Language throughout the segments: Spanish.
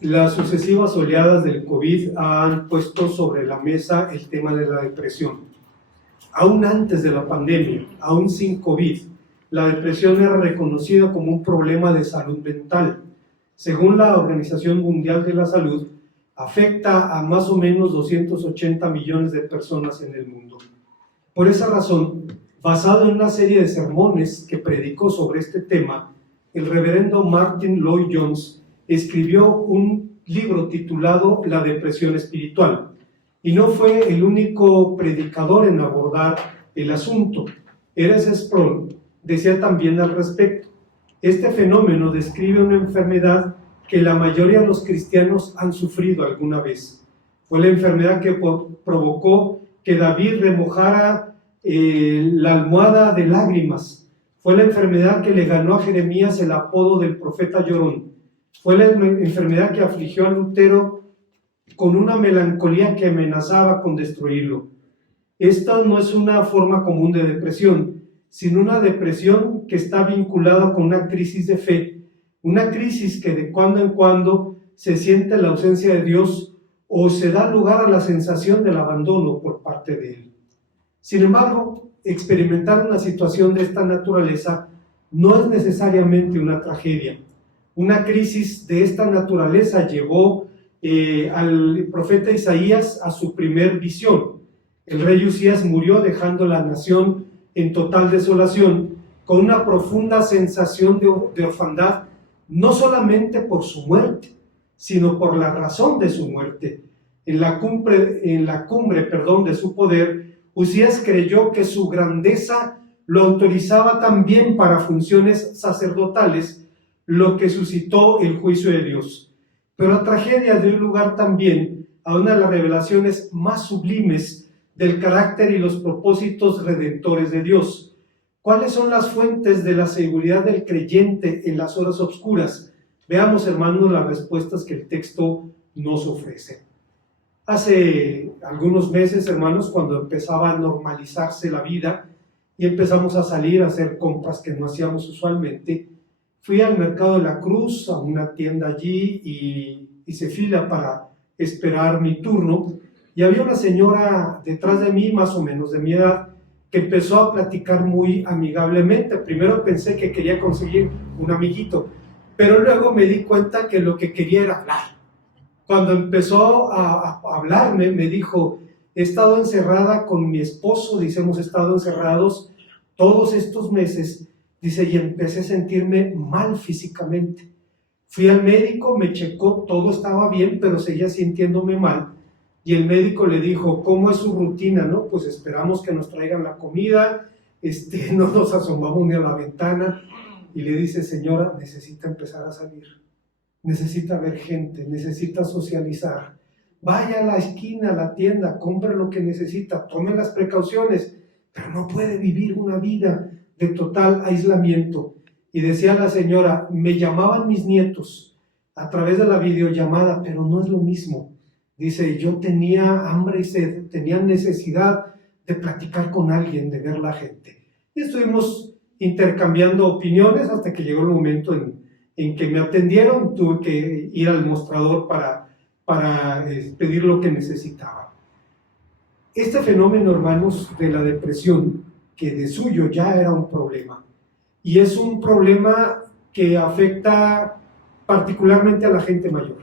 Las sucesivas oleadas del COVID han puesto sobre la mesa el tema de la depresión. Aún antes de la pandemia, aún sin COVID, la depresión era reconocida como un problema de salud mental. Según la Organización Mundial de la Salud, afecta a más o menos 280 millones de personas en el mundo. Por esa razón, basado en una serie de sermones que predicó sobre este tema, el reverendo Martin Lloyd-Jones escribió un libro titulado La depresión espiritual, y no fue el único predicador en abordar el asunto. R.C. Sproul decía también al respecto: este fenómeno describe una enfermedad que la mayoría de los cristianos han sufrido alguna vez. Fue la enfermedad que provocó que David remojara la almohada de lágrimas. Fue la enfermedad que le ganó a Jeremías el apodo del profeta llorón. Fue la enfermedad que afligió a Lutero con una melancolía que amenazaba con destruirlo. Esta no es una forma común de depresión, sino una depresión que está vinculada con una crisis de fe, una crisis que de cuando en cuando se siente la ausencia de Dios o se da lugar a la sensación del abandono por parte de Él. Sin embargo, experimentar una situación de esta naturaleza no es necesariamente una tragedia. Una crisis de esta naturaleza llevó al profeta Isaías a su primer visión. El rey Usías murió dejando la nación en total desolación, con una profunda sensación de orfandad, no solamente por su muerte, sino por la razón de su muerte. En la cumbre de su poder, Usías creyó que su grandeza lo autorizaba también para funciones sacerdotales, lo que suscitó el juicio de Dios. Pero la tragedia dio lugar también a una de las revelaciones más sublimes del carácter y los propósitos redentores de Dios. ¿Cuáles son las fuentes de la seguridad del creyente en las horas oscuras? Veamos, hermanos, las respuestas que el texto nos ofrece. Hace algunos meses, hermanos, cuando empezaba a normalizarse la vida y empezamos a salir a hacer compras que no hacíamos usualmente, fui al Mercado de la Cruz, a una tienda allí, y hice fila para esperar mi turno, y había una señora detrás de mí, más o menos de mi edad, que empezó a platicar muy amigablemente. Primero pensé que quería conseguir un amiguito, pero luego me di cuenta que lo que quería era hablar. Cuando empezó a hablarme, me dijo: he estado encerrada con mi esposo, dice, hemos estado encerrados todos estos meses, dice, y empecé a sentirme mal físicamente. Fui al médico, me checó, todo estaba bien, pero seguía sintiéndome mal. Y el médico le dijo: ¿cómo es su rutina? ¿No? Pues esperamos que nos traigan la comida, no nos asomamos ni a la ventana. Y le dice: señora, necesita empezar a salir, necesita ver gente, necesita socializar. Vaya a la esquina, a la tienda, compre lo que necesita, tome las precauciones, pero no puede vivir una vida de total aislamiento. Y decía la señora: me llamaban mis nietos a través de la videollamada, pero no es lo mismo. Dice: yo tenía hambre y sed, tenía necesidad de platicar con alguien, de ver la gente. Y estuvimos intercambiando opiniones hasta que llegó el momento en que me atendieron. Tuve que ir al mostrador para pedir lo que necesitaba. Este fenómeno, hermanos, de la depresión, que de suyo ya era un problema, y es un problema que afecta particularmente a la gente mayor.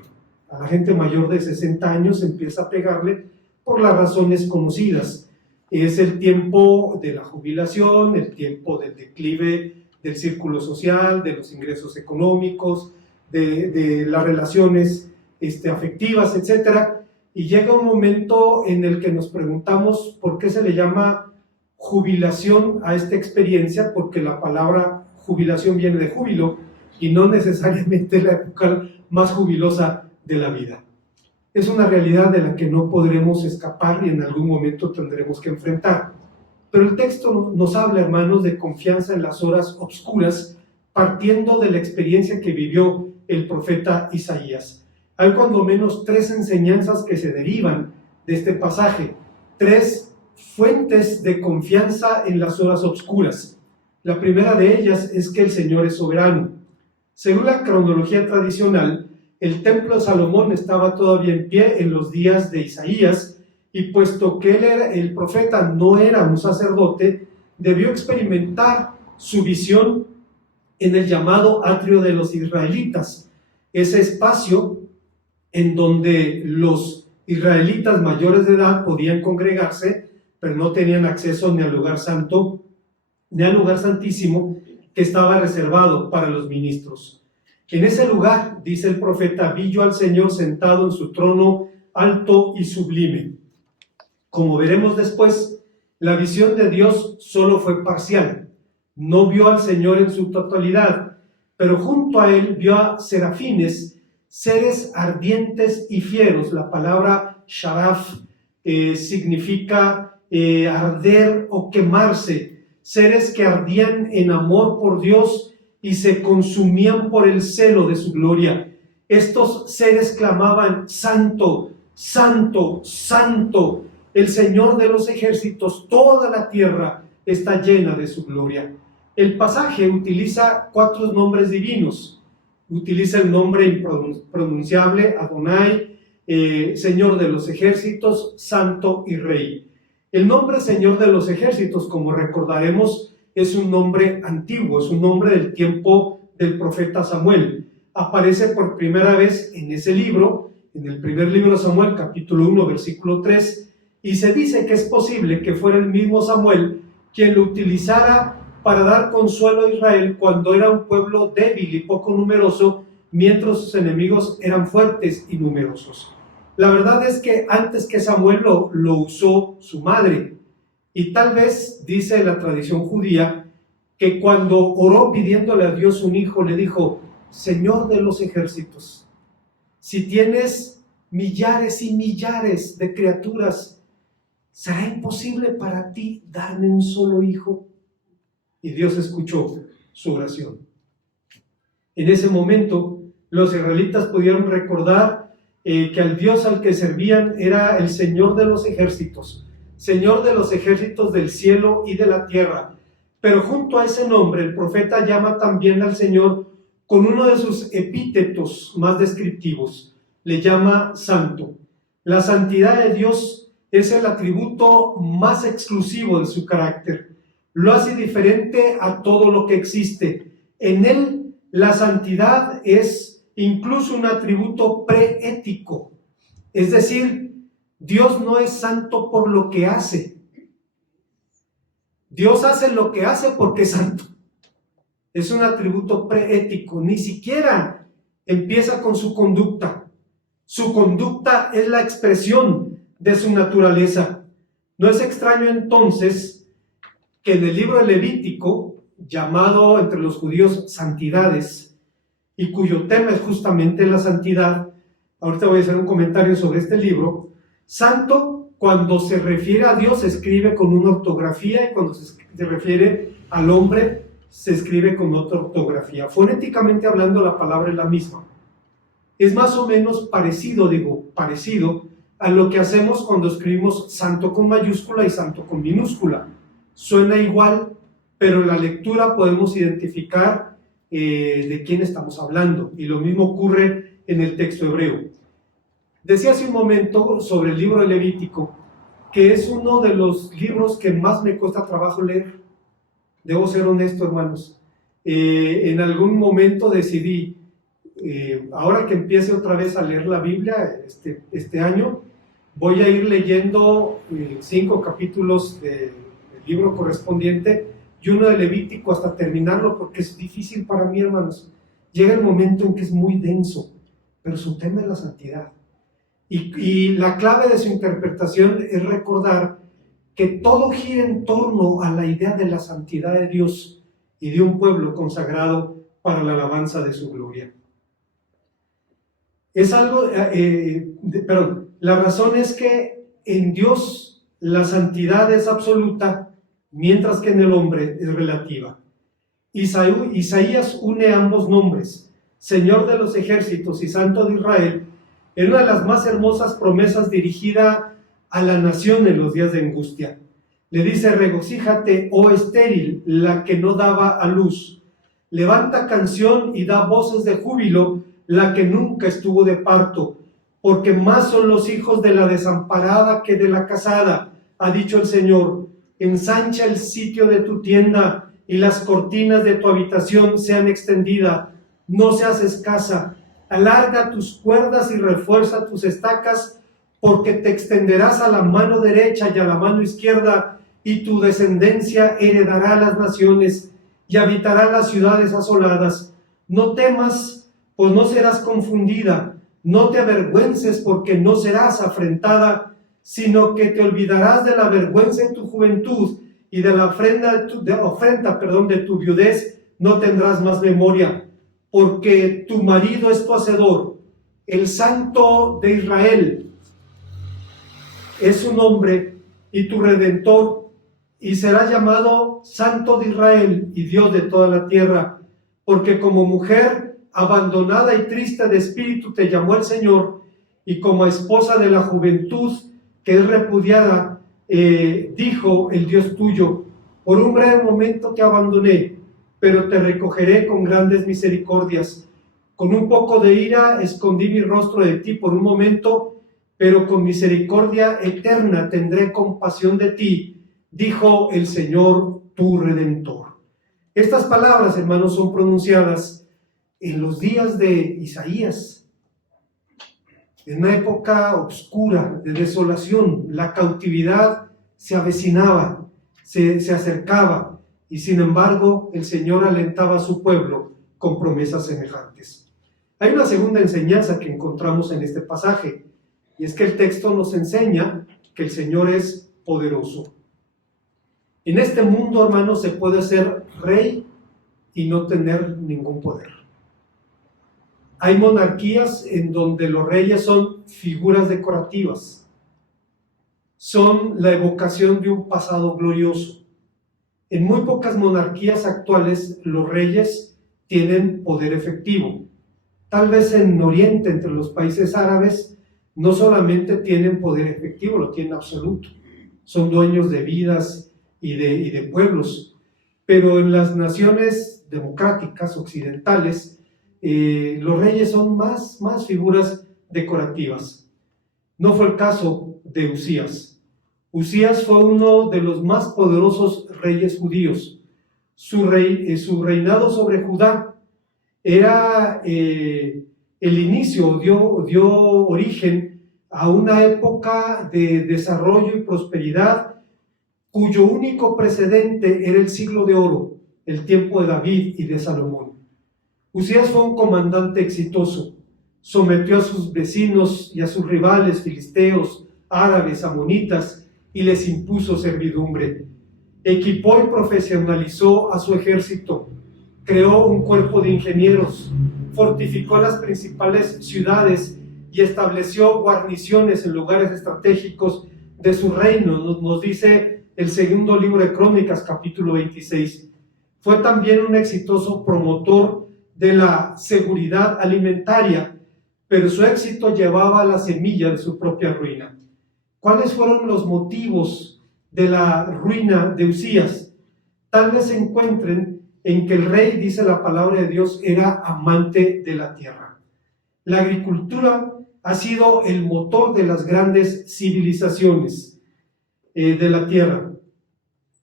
A la gente mayor de 60 años empieza a pegarle por las razones conocidas. Es el tiempo de la jubilación, el tiempo del declive del círculo social, de los ingresos económicos, de las relaciones afectivas, etc. Y llega un momento en el que nos preguntamos por qué se le llama jubilación a esta experiencia, porque la palabra jubilación viene de júbilo y no necesariamente la época más jubilosa de la vida. Es una realidad de la que no podremos escapar y en algún momento tendremos que enfrentar. Pero el texto nos habla, hermanos, de confianza en las horas oscuras, partiendo de la experiencia que vivió el profeta Isaías. Hay cuando menos 3 enseñanzas que se derivan de este pasaje, 3 fuentes de confianza en las horas oscuras. La primera de ellas es que el Señor es soberano. Según la cronología tradicional, El templo de Salomón estaba todavía en pie en los días de Isaías, y puesto que él era, el profeta no era un sacerdote, debió experimentar su visión en el llamado atrio de los israelitas, ese espacio en donde los israelitas mayores de edad podían congregarse, pero no tenían acceso ni al lugar santo, ni al lugar santísimo, que estaba reservado para los ministros. En ese lugar, dice el profeta, vi yo al Señor sentado en su trono alto y sublime. Como veremos después, la visión de Dios solo fue parcial. No vio al Señor en su totalidad, pero junto a él vio a serafines, seres ardientes y fieros. La palabra sharaf significa arder o quemarse, seres que ardían en amor por Dios y se consumían por el celo de su gloria. Estos seres clamaban: Santo, Santo, Santo, el Señor de los ejércitos, toda la tierra está llena de su gloria. El pasaje utiliza 4 nombres divinos. Utiliza el nombre impronunciable, Adonai, Señor de los ejércitos, Santo y Rey. El nombre Señor de los ejércitos, como recordaremos, es un nombre antiguo, es un nombre del tiempo del profeta Samuel. Aparece por primera vez en ese libro, en el primer libro de Samuel, capítulo 1, versículo 3, y se dice que es posible que fuera el mismo Samuel quien lo utilizara para dar consuelo a Israel cuando era un pueblo débil y poco numeroso, mientras sus enemigos eran fuertes y numerosos. La verdad es que antes que Samuel lo usó su madre, y tal vez, dice la tradición judía, que cuando oró pidiéndole a Dios un hijo, le dijo: Señor de los ejércitos, si tienes millares y millares de criaturas, ¿será imposible para ti darme un solo hijo? Y Dios escuchó su oración. En ese momento, los israelitas pudieron recordar que al Dios al que servían era el Señor de los ejércitos, Señor de los ejércitos del cielo y de la tierra. Pero junto a ese nombre, el profeta llama también al Señor con uno de sus epítetos más descriptivos. Le llama Santo. La santidad de Dios es el atributo más exclusivo de su carácter. Lo hace diferente a todo lo que existe. En él, la santidad es incluso un atributo preético. Es decir, Dios no es santo por lo que hace. Dios hace lo que hace porque es santo. Es un atributo preético. Ni siquiera empieza con su conducta. Su conducta es la expresión de su naturaleza. No es extraño entonces que en el libro de Levítico, llamado entre los judíos Santidades, y cuyo tema es justamente la santidad, ahorita voy a hacer un comentario sobre este libro. Santo, cuando se refiere a Dios, se escribe con una ortografía, y cuando se refiere al hombre, se escribe con otra ortografía. Fonéticamente hablando, la palabra es la misma. Es más o menos parecido a lo que hacemos cuando escribimos santo con mayúscula y santo con minúscula. Suena igual, pero en la lectura podemos identificar de quién estamos hablando, y lo mismo ocurre en el texto hebreo. Decía hace un momento sobre el libro de Levítico que es uno de los libros que más me cuesta trabajo leer. Debo ser honesto, hermanos. En algún momento decidí, ahora que empiece otra vez a leer la Biblia este año, voy a ir leyendo 5 capítulos del libro correspondiente y uno de Levítico hasta terminarlo, porque es difícil para mí, hermanos. Llega el momento en que es muy denso, pero su tema es la santidad. Y la clave de su interpretación es recordar que todo gira en torno a la idea de la santidad de Dios y de un pueblo consagrado para la alabanza de su gloria. La razón es que en Dios la santidad es absoluta, mientras que en el hombre es relativa. Isaías une ambos nombres, Señor de los ejércitos y Santo de Israel, en una de las más hermosas promesas dirigida a la nación en los días de angustia. Le dice: regocíjate, oh estéril, la que no daba a luz. Levanta canción y da voces de júbilo, la que nunca estuvo de parto, porque más son los hijos de la desamparada que de la casada, ha dicho el Señor. Ensancha el sitio de tu tienda y las cortinas de tu habitación sean extendidas, no seas escasa. Alarga tus cuerdas y refuerza tus estacas, porque te extenderás a la mano derecha y a la mano izquierda, y tu descendencia heredará las naciones y habitará las ciudades asoladas. No temas, pues no serás confundida, no te avergüences, porque no serás afrentada, sino que te olvidarás de la vergüenza en tu juventud, y de la ofrenda de tu viudez no tendrás más memoria, porque tu marido es tu hacedor, el Santo de Israel es su nombre, y tu Redentor, y será llamado Santo de Israel y Dios de toda la tierra, porque como mujer abandonada y triste de espíritu te llamó el Señor, y como esposa de la juventud que es repudiada, dijo el Dios tuyo: por un breve momento te abandoné, pero te recogeré con grandes misericordias. Con un poco de ira escondí mi rostro de ti por un momento, pero con misericordia eterna tendré compasión de ti, dijo el Señor tu Redentor. Estas palabras, hermanos, son pronunciadas en los días de Isaías, en una época oscura de desolación. La cautividad se avecinaba, se acercaba, y sin embargo el Señor alentaba a su pueblo con promesas semejantes. Hay una segunda enseñanza que encontramos en este pasaje, y es que el texto nos enseña que el Señor es poderoso. En este mundo, hermanos, se puede ser rey y no tener ningún poder. Hay monarquías en donde los reyes son figuras decorativas, son la evocación de un pasado glorioso. En muy pocas monarquías actuales los reyes tienen poder efectivo. Tal vez en Oriente, entre los países árabes, no solamente tienen poder efectivo, lo tienen absoluto. Son dueños de vidas y de pueblos. Pero en las naciones democráticas occidentales, los reyes son más figuras decorativas. No fue el caso de Usías. Usías fue uno de los más poderosos reyes judíos. Su reinado sobre Judá era el inicio, dio origen a una época de desarrollo y prosperidad, cuyo único precedente era el siglo de oro, el tiempo de David y de Salomón. Usías fue un comandante exitoso, sometió a sus vecinos y a sus rivales filisteos, árabes, amonitas, y les impuso servidumbre. Equipó y profesionalizó a su ejército, creó un cuerpo de ingenieros, fortificó las principales ciudades y estableció guarniciones en lugares estratégicos de su reino, nos dice el segundo libro de Crónicas, capítulo 26. Fue también un exitoso promotor de la seguridad alimentaria, pero su éxito llevaba la semilla de su propia ruina. ¿Cuáles fueron los motivos de la ruina de Usías? Tal vez se encuentren en que el rey, dice la palabra de Dios, era amante de la tierra. La agricultura ha sido el motor de las grandes civilizaciones de la tierra,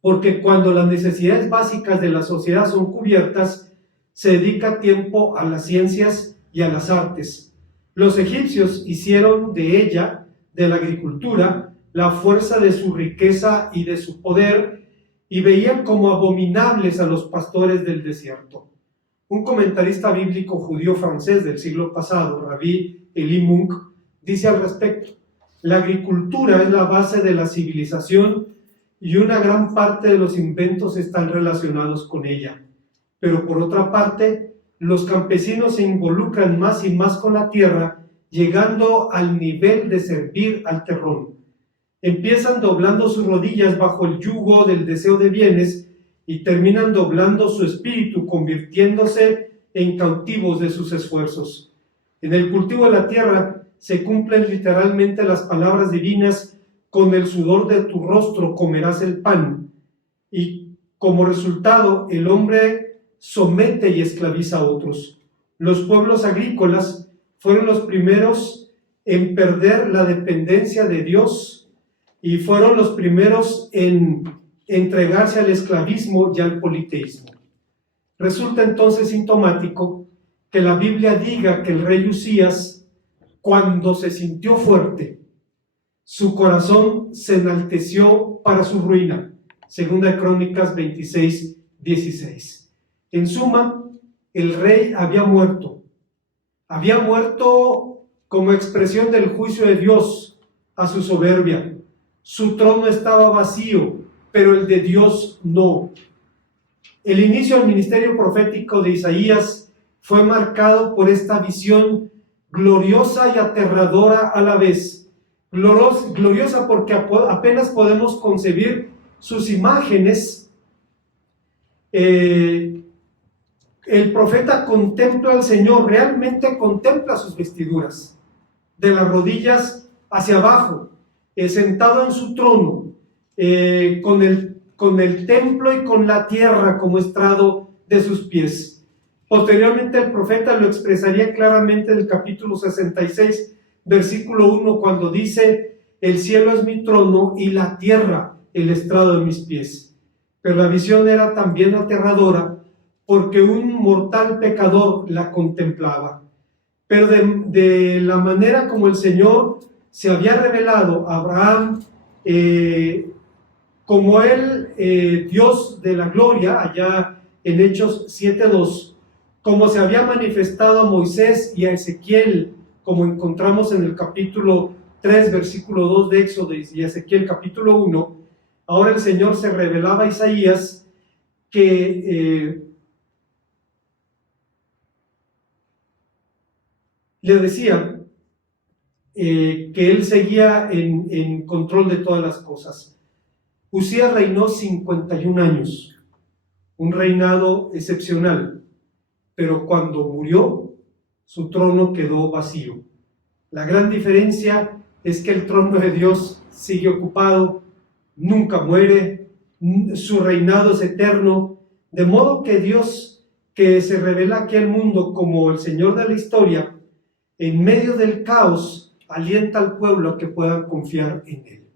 porque cuando las necesidades básicas de la sociedad son cubiertas, se dedica tiempo a las ciencias y a las artes. Los egipcios hicieron de ella, de la agricultura, la fuerza de su riqueza y de su poder, y veían como abominables a los pastores del desierto. Un comentarista bíblico judío francés del siglo pasado, Rabbi Elie Munk, dice al respecto: la agricultura es la base de la civilización y una gran parte de los inventos están relacionados con ella. Pero por otra parte, los campesinos se involucran más y más con la tierra, llegando al nivel de servir al terrón. Empiezan doblando sus rodillas bajo el yugo del deseo de bienes y terminan doblando su espíritu, convirtiéndose en cautivos de sus esfuerzos. En el cultivo de la tierra se cumplen literalmente las palabras divinas: con el sudor de tu rostro comerás el pan. Y como resultado, el hombre somete y esclaviza a otros. Los pueblos agrícolas fueron los primeros en perder la dependencia de Dios y fueron los primeros en entregarse al esclavismo y al politeísmo. Resulta entonces sintomático que la Biblia diga que el rey Usías, cuando se sintió fuerte, su corazón se enalteció para su ruina. Segunda de Crónicas 26, 16. En suma, el rey había muerto como expresión del juicio de Dios a su soberbia. Su trono estaba vacío, pero el de Dios no. El inicio del ministerio profético de Isaías fue marcado por esta visión gloriosa y aterradora a la vez. Gloriosa porque apenas podemos concebir sus imágenes. El profeta contempla al Señor, realmente contempla sus vestiduras, de las rodillas hacia abajo, sentado en su trono, con el templo y con la tierra como estrado de sus pies. Posteriormente el profeta lo expresaría claramente en el capítulo 66, versículo 1, cuando dice: el cielo es mi trono y la tierra el estrado de mis pies. Pero la visión era también aterradora porque un mortal pecador la contemplaba. Pero de la manera como el Señor se había revelado a Abraham, como él, Dios de la gloria, allá en Hechos 7:2, como se había manifestado a Moisés y a Ezequiel, como encontramos en el capítulo 3, versículo 2 de Éxodo, y Ezequiel capítulo 1, ahora el Señor se revelaba a Isaías que le decía que él seguía en control de todas las cosas. Usías reinó 51 años, un reinado excepcional, pero cuando murió, su trono quedó vacío. La gran diferencia es que el trono de Dios sigue ocupado, nunca muere, su reinado es eterno, de modo que Dios, que se revela aquí al mundo como el Señor de la historia, en medio del caos, alienta al pueblo a que puedan confiar en Él.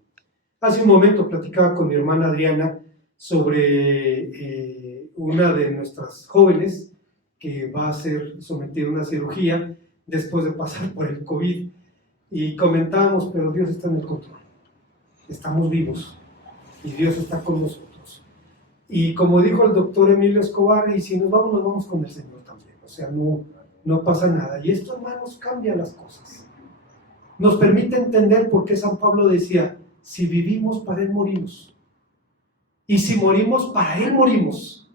Hace un momento platicaba con mi hermana Adriana sobre una de nuestras jóvenes que va a ser sometida a una cirugía después de pasar por el COVID, y comentábamos, pero Dios está en el control, estamos vivos y Dios está con nosotros. Y como dijo el doctor Emilio Escobar, y si nos vamos con el Señor también, o sea, no pasa nada. Y esto, hermanos, cambia las cosas. Nos permite entender por qué San Pablo decía: si vivimos, para Él morimos. Y si morimos, para Él morimos.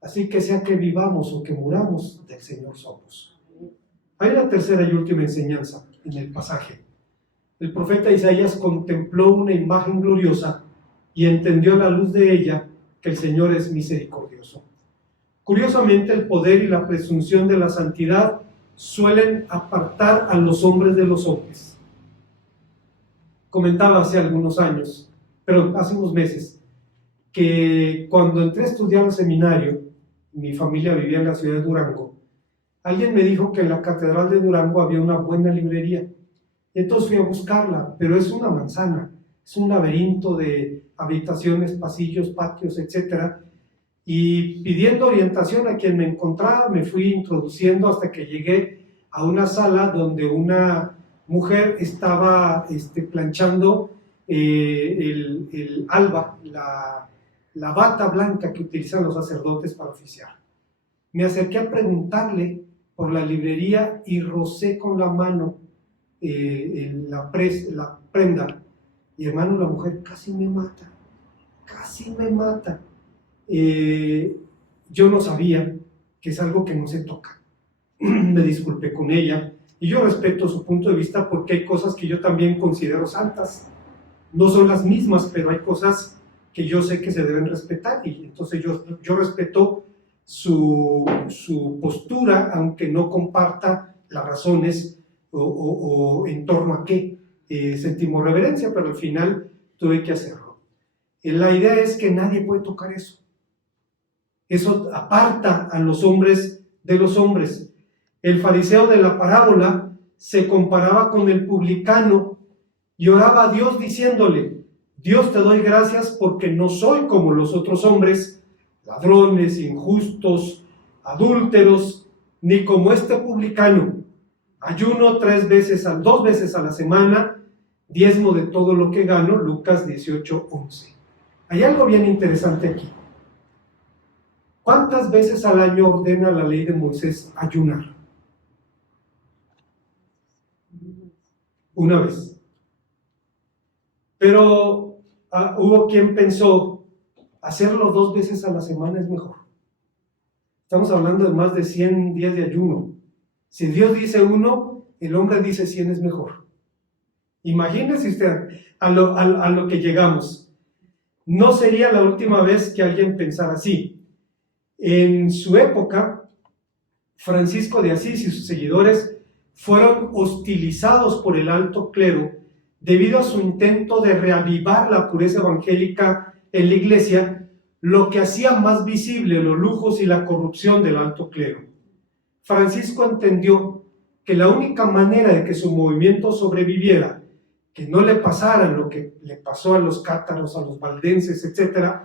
Así que sea que vivamos o que muramos, del Señor somos. Hay una tercera y última enseñanza en el pasaje. El profeta Isaías contempló una imagen gloriosa y entendió a la luz de ella que el Señor es misericordioso. Curiosamente, el poder y la presunción de la santidad suelen apartar a los hombres de los hombres. Comentaba hace algunos años, pero hace unos meses, que cuando entré a estudiar al seminario, mi familia vivía en la ciudad de Durango, alguien me dijo que en la catedral de Durango había una buena librería. Entonces fui a buscarla, pero es una manzana, es un laberinto de habitaciones, pasillos, patios, etcétera. Y pidiendo orientación a quien me encontraba, me fui introduciendo hasta que llegué a una sala donde una mujer estaba planchando el alba, la bata blanca que utilizan los sacerdotes para oficiar. Me acerqué a preguntarle por la librería y rocé con la mano la prenda. Y hermano, la mujer casi me mata. Yo no sabía que es algo que no se toca. Me disculpé con ella y yo respeto su punto de vista, porque hay cosas que yo también considero santas. No son las mismas, pero hay cosas que yo sé que se deben respetar, y entonces yo respeto su postura, aunque no comparta las razones o en torno a qué sentimos reverencia, pero al final tuve que hacerlo. La idea es que nadie puede tocar eso. Eso aparta a los hombres de los hombres. El fariseo de la parábola se comparaba con el publicano y oraba a Dios diciéndole: Dios, te doy gracias porque no soy como los otros hombres, ladrones, injustos, adúlteros, ni como este publicano. Ayuno 2 veces a la semana, diezmo de todo lo que gano. Lucas 18:11. Hay algo bien interesante aquí. ¿Cuántas veces al año ordena la ley de Moisés ayunar? Una vez. Pero hubo quien pensó, hacerlo 2 veces a la semana es mejor. Estamos hablando de más de 100 días de ayuno. Si Dios dice 1, el hombre dice 100 es mejor. Imagínese usted a lo que llegamos. No sería la última vez que alguien pensara así. En su época, Francisco de Asís y sus seguidores fueron hostilizados por el alto clero debido a su intento de reavivar la pureza evangélica en la iglesia, lo que hacía más visible los lujos y la corrupción del alto clero. Francisco entendió que la única manera de que su movimiento sobreviviera, que no le pasara lo que le pasó a los cátaros, a los valdenses, etc.,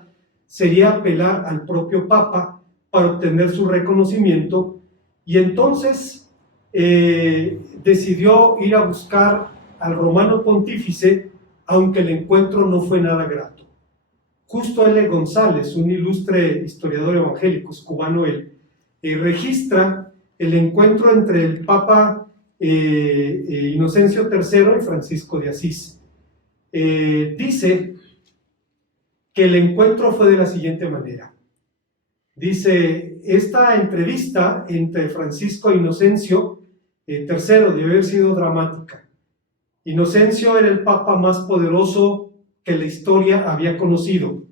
sería apelar al propio Papa para obtener su reconocimiento, y entonces decidió ir a buscar al romano pontífice, aunque el encuentro no fue nada grato. Justo L. González, un ilustre historiador evangélico, es cubano él, registra el encuentro entre el Papa Inocencio III y Francisco de Asís. Dice que el encuentro fue de la siguiente manera. Dice, esta entrevista entre Francisco e Inocencio III debe haber sido dramática. Inocencio era el papa más poderoso que la historia había conocido.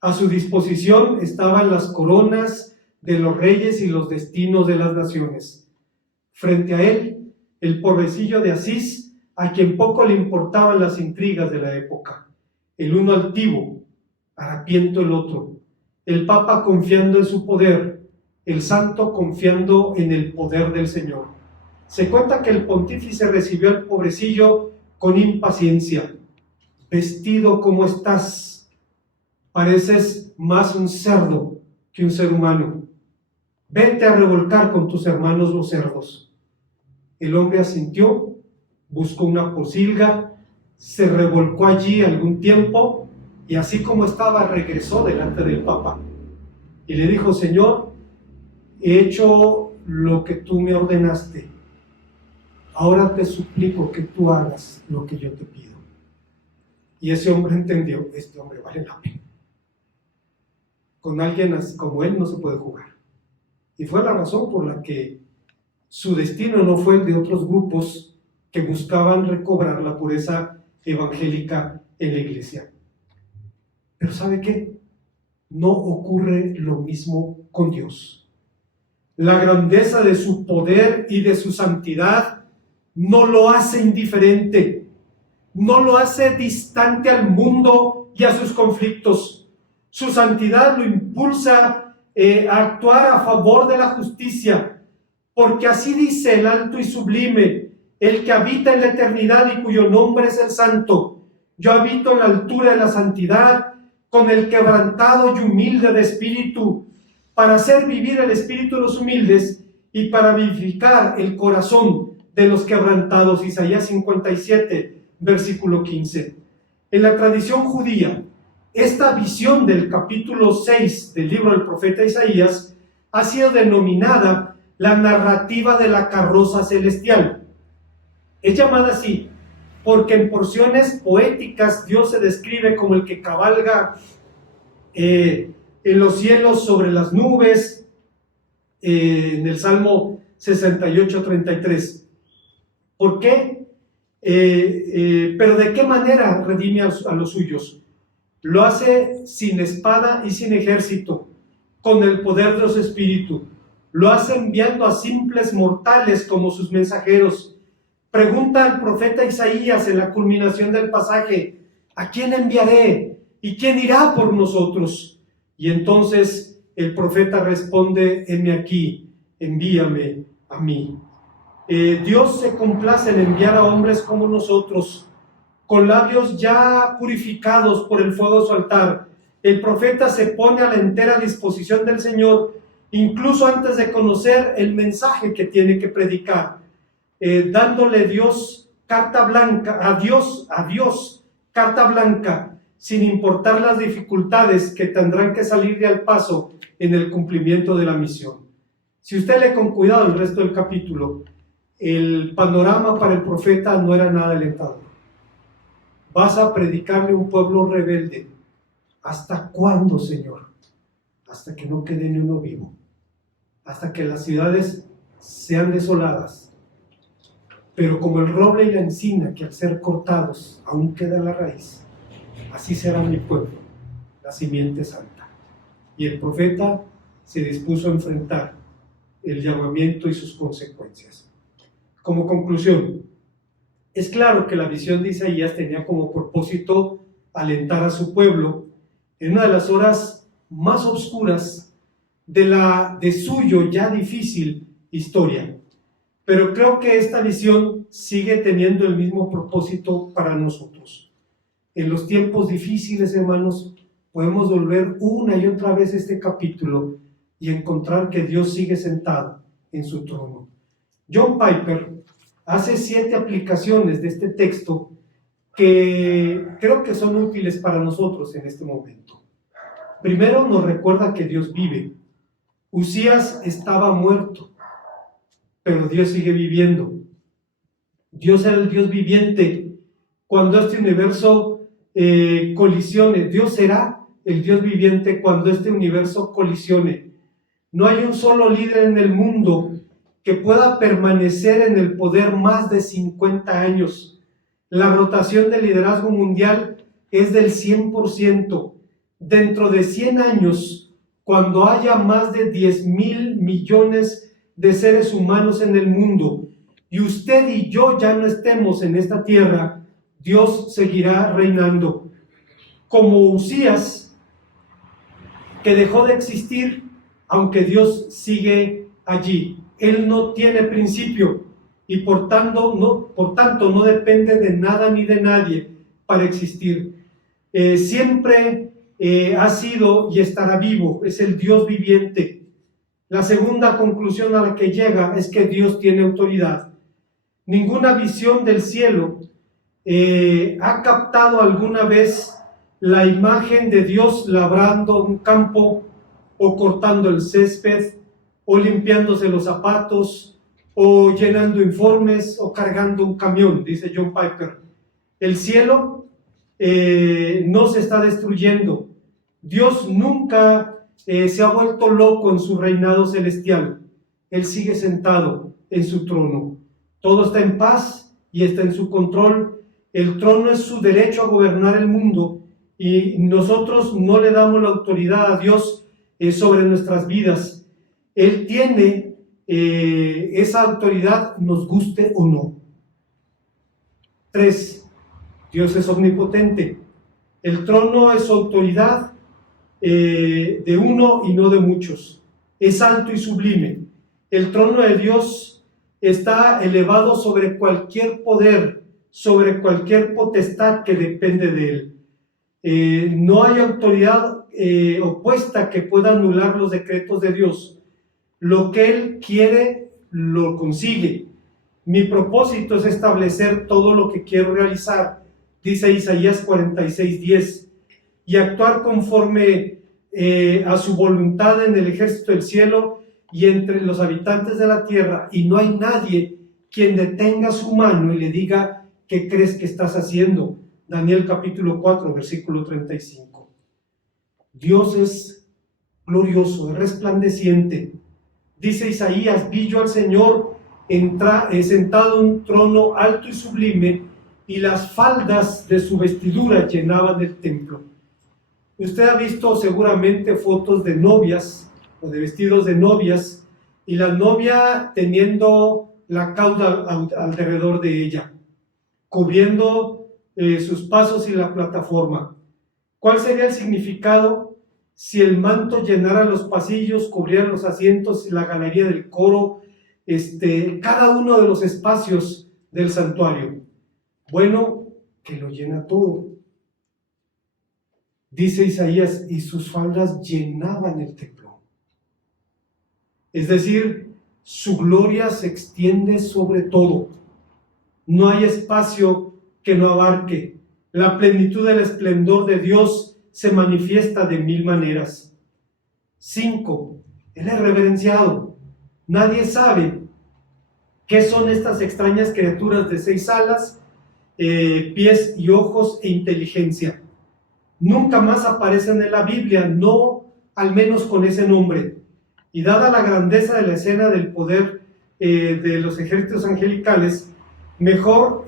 A su disposición estaban las coronas de los reyes y los destinos de las naciones. Frente a él, el pobrecillo de Asís, a quien poco le importaban las intrigas de la época. El uno altivo, harapiento el otro. El Papa confiando en su poder, el santo confiando en el poder del Señor. Se cuenta que el pontífice recibió al pobrecillo con impaciencia. Vestido como estás, pareces más un cerdo que un ser humano. Vete a revolcar con tus hermanos los cerdos. El hombre asintió, buscó una pocilga, se revolcó allí algún tiempo, y así como estaba, regresó delante del Papa y le dijo: Señor, he hecho lo que tú me ordenaste, ahora te suplico que tú hagas lo que yo te pido. Y ese hombre entendió: este hombre vale la pena. Con alguien así como él no se puede jugar. Y fue la razón por la que su destino no fue el de otros grupos que buscaban recobrar la pureza evangélica en la iglesia. Pero ¿sabe qué? No ocurre lo mismo con Dios. La grandeza de su poder y de su santidad no lo hace indiferente, no lo hace distante al mundo y a sus conflictos. Su santidad lo impulsa a actuar a favor de la justicia, porque así dice el alto y sublime, el que habita en la eternidad y cuyo nombre es el Santo. Yo habito en la altura de la santidad, con el quebrantado y humilde de espíritu, para hacer vivir el espíritu de los humildes y para vivificar el corazón de los quebrantados. Isaías 57, versículo 15. En la tradición judía, esta visión del capítulo 6 del libro del profeta Isaías ha sido denominada la narrativa de la carroza celestial. Es llamada así porque en porciones poéticas Dios se describe como el que cabalga en los cielos sobre las nubes, en el Salmo 68:33. ¿Por qué? Pero ¿de qué manera redime a los suyos? Lo hace sin espada y sin ejército, con el poder de los espíritus. Lo hace enviando a simples mortales como sus mensajeros. Pregunta al profeta Isaías en la culminación del pasaje: ¿a quién enviaré? ¿Y quién irá por nosotros? Y entonces el profeta responde: heme aquí, envíame a mí. Dios se complace en enviar a hombres como nosotros, con labios ya purificados por el fuego de su altar. El profeta se pone a la entera disposición del Señor, incluso antes de conocer el mensaje que tiene que predicar, dándole Dios carta blanca, a Dios carta blanca, sin importar las dificultades que tendrán que salir de al paso en el cumplimiento de la misión. Si usted lee con cuidado el resto del capítulo, el panorama para el profeta no era nada alentador. Vas a predicarle a un pueblo rebelde. ¿Hasta cuándo, Señor? Hasta que no quede ni uno vivo. Hasta que las ciudades sean desoladas. Pero como el roble y la encina, que al ser cortados aún queda la raíz, así será mi pueblo, la simiente santa. Y el profeta se dispuso a enfrentar el llamamiento y sus consecuencias. Como conclusión, es claro que la visión de Isaías tenía como propósito alentar a su pueblo en una de las horas más oscuras de suyo ya difícil historia. Pero creo que esta visión sigue teniendo el mismo propósito para nosotros. En los tiempos difíciles, hermanos, podemos volver una y otra vez este capítulo y encontrar que Dios sigue sentado en su trono. John Piper hace 7 aplicaciones de este texto que creo que son útiles para nosotros en este momento. Primero, nos recuerda que Dios vive. Usías estaba muerto, pero Dios sigue viviendo. Dios era el Dios viviente. Cuando este universo colisione, Dios será el Dios viviente cuando este universo colisione. No hay un solo líder en el mundo que pueda permanecer en el poder más de 50 años. La rotación del liderazgo mundial es del 100%. Dentro de 100 años, cuando haya más de 10,000 millones de seres humanos en el mundo, y usted y yo ya no estemos en esta tierra, Dios seguirá reinando. Como Usías, que dejó de existir, aunque Dios sigue allí. Él no tiene principio y por tanto no depende de nada ni de nadie para existir. Siempre ha sido y estará vivo, es el Dios viviente. La segunda conclusión a la que llega es que Dios tiene autoridad. Ninguna visión del cielo ha captado alguna vez la imagen de Dios labrando un campo o cortando el césped, o limpiándose los zapatos, o llenando informes, o cargando un camión, dice John Piper. El cielo no se está destruyendo. Dios nunca se ha vuelto loco en su reinado celestial. Él sigue sentado en su trono. Todo está en paz y está en su control. El trono es su derecho a gobernar el mundo y nosotros no le damos la autoridad a Dios sobre nuestras vidas. Él tiene esa autoridad, nos guste o no. 3. Dios es omnipotente. El trono es su autoridad de uno y no de muchos. Es alto y sublime. El trono de Dios está elevado sobre cualquier poder, sobre cualquier potestad que depende de él. No hay autoridad opuesta que pueda anular los decretos de Dios. Lo que Él quiere, lo consigue. Mi propósito es establecer todo lo que quiero realizar, dice Isaías 46:10, y actuar conforme a su voluntad en el ejército del cielo y entre los habitantes de la tierra, y no hay nadie quien detenga su mano y le diga, ¿qué crees que estás haciendo? Daniel capítulo 4, versículo 35. Dios es glorioso, es resplandeciente. Dice Isaías, vi yo al Señor sentado en un trono alto y sublime, y las faldas de su vestidura llenaban el templo. Usted ha visto seguramente fotos de novias o de vestidos de novias, y la novia teniendo la cauda alrededor de ella, cubriendo sus pasos y la plataforma. ¿Cuál sería el significado? Si el manto llenara los pasillos, cubriera los asientos y la galería del coro, cada uno de los espacios del santuario? Bueno, que lo llena todo. Dice Isaías, y sus faldas llenaban el templo. Es decir, su gloria se extiende sobre todo. No hay espacio que no abarque. La plenitud del esplendor de Dios se manifiesta de 1000 maneras. 5. Él es reverenciado. Nadie sabe qué son estas extrañas criaturas de 6 alas, pies y ojos e inteligencia. Nunca más aparecen en la Biblia, no al menos con ese nombre. Y dada la grandeza de la escena del poder de los ejércitos angelicales, mejor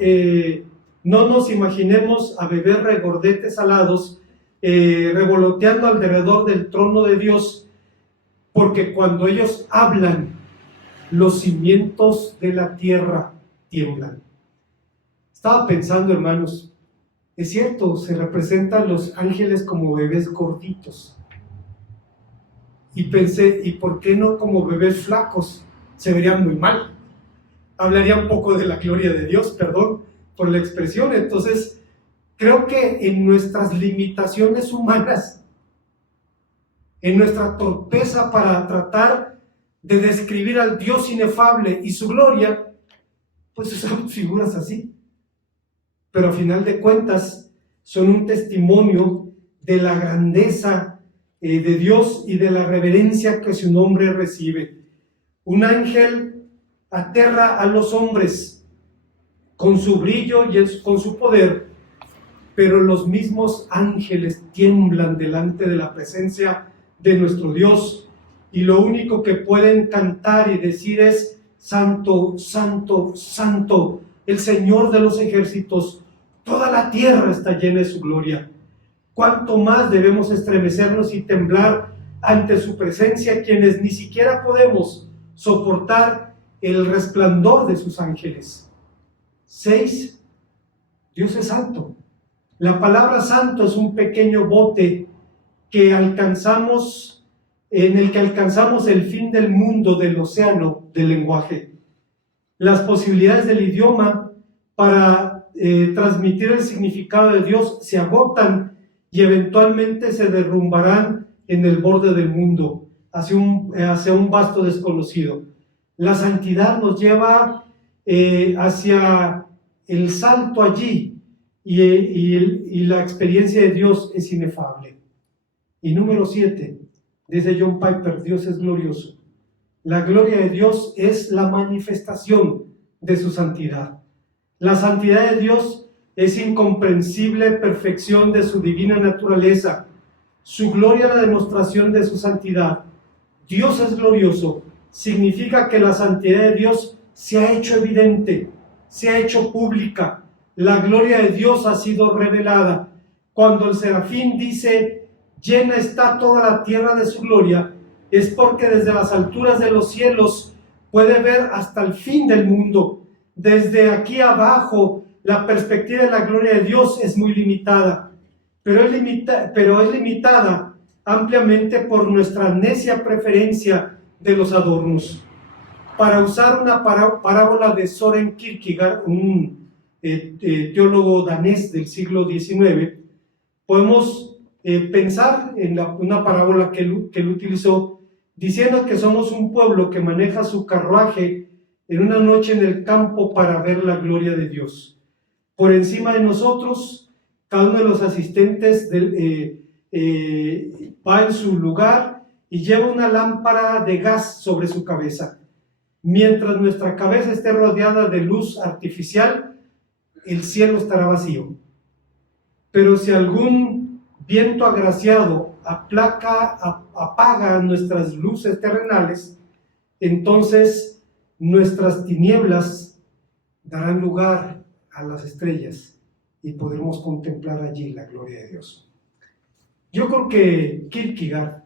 no nos imaginemos a beber regordetes salados revoloteando alrededor del trono de Dios, porque cuando ellos hablan, los cimientos de la tierra tiemblan. Estaba pensando, hermanos, es cierto, se representan los ángeles como bebés gorditos. Y pensé, ¿y por qué no como bebés flacos? Se verían muy mal. Hablaría un poco de la gloria de Dios, perdón por la expresión. Entonces, creo que en nuestras limitaciones humanas, en nuestra torpeza para tratar de describir al Dios inefable y su gloria, pues usamos figuras así. Pero a final de cuentas son un testimonio de la grandeza de Dios y de la reverencia que su nombre recibe. Un ángel aterra a los hombres con su brillo y con su poder, pero los mismos ángeles tiemblan delante de la presencia de nuestro Dios, y lo único que pueden cantar y decir es: Santo, Santo, Santo, el Señor de los ejércitos. Toda la tierra está llena de su gloria. ¿Cuánto más debemos estremecernos y temblar ante su presencia, quienes ni siquiera podemos soportar el resplandor de sus ángeles? 6. Dios es santo. La palabra santo es un pequeño bote que alcanzamos, en el que alcanzamos el fin del mundo, del océano del lenguaje. Las posibilidades del idioma para transmitir el significado de Dios se agotan y eventualmente se derrumbarán en el borde del mundo, hacia un vasto desconocido. La santidad nos lleva hacia el salto allí, y la experiencia de Dios es inefable. Y número 7, dice John Piper, Dios es glorioso. La gloria de Dios es la manifestación de su santidad. La santidad de Dios es incomprensible perfección de su divina naturaleza. Su gloria es la demostración de su santidad. Dios es glorioso. Significa que la santidad de Dios se ha hecho evidente, se ha hecho pública. La gloria de Dios ha sido revelada. Cuando el serafín dice: llena está toda la tierra de su gloria, es porque desde las alturas de los cielos puede ver hasta el fin del mundo. Desde aquí abajo, la perspectiva de la gloria de Dios es muy limitada, pero es limitada ampliamente por nuestra necia preferencia de los adornos. Para usar una parábola de Søren Kierkegaard, un teólogo danés del siglo XIX, podemos pensar en una parábola que él utilizó, diciendo que somos un pueblo que maneja su carruaje en una noche en el campo para ver la gloria de Dios. Por encima de nosotros, cada uno de los asistentes va en su lugar y lleva una lámpara de gas sobre su cabeza. Mientras nuestra cabeza esté rodeada de luz artificial, el cielo estará vacío. Pero si algún viento agraciado apaga nuestras luces terrenales, entonces nuestras tinieblas darán lugar a las estrellas y podremos contemplar allí la gloria de Dios. Yo creo que Kierkegaard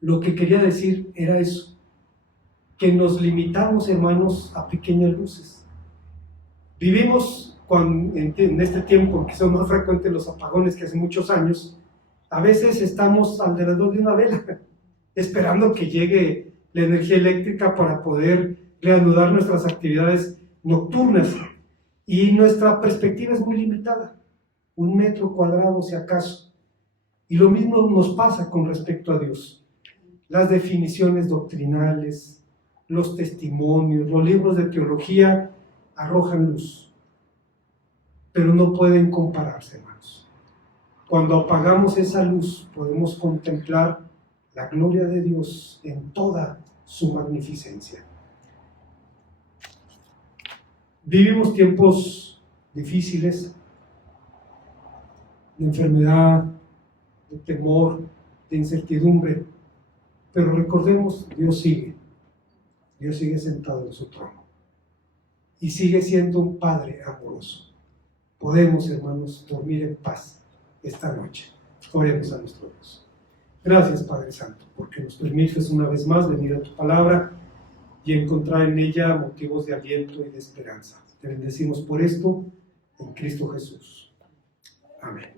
lo que quería decir era eso, que nos limitamos, hermanos, a pequeñas luces. Vivimos en este tiempo que son más frecuentes los apagones que hace muchos años. A veces estamos alrededor de una vela, esperando que llegue la energía eléctrica para poder reanudar nuestras actividades nocturnas. Y nuestra perspectiva es muy limitada, 1 metro cuadrado si acaso. Y lo mismo nos pasa con respecto a Dios. Las definiciones doctrinales, los testimonios, los libros de teología arrojan luz, pero no pueden compararse, hermanos. Cuando apagamos esa luz, podemos contemplar la gloria de Dios en toda su magnificencia. Vivimos tiempos difíciles, de enfermedad, de temor, de incertidumbre, pero recordemos, Dios sigue sentado en su trono y sigue siendo un Padre amoroso. Podemos, hermanos, dormir en paz esta noche. Oremos a nuestro Dios. Gracias, Padre Santo, porque nos permites una vez más venir a tu palabra y encontrar en ella motivos de aliento y de esperanza. Te bendecimos por esto en Cristo Jesús. Amén.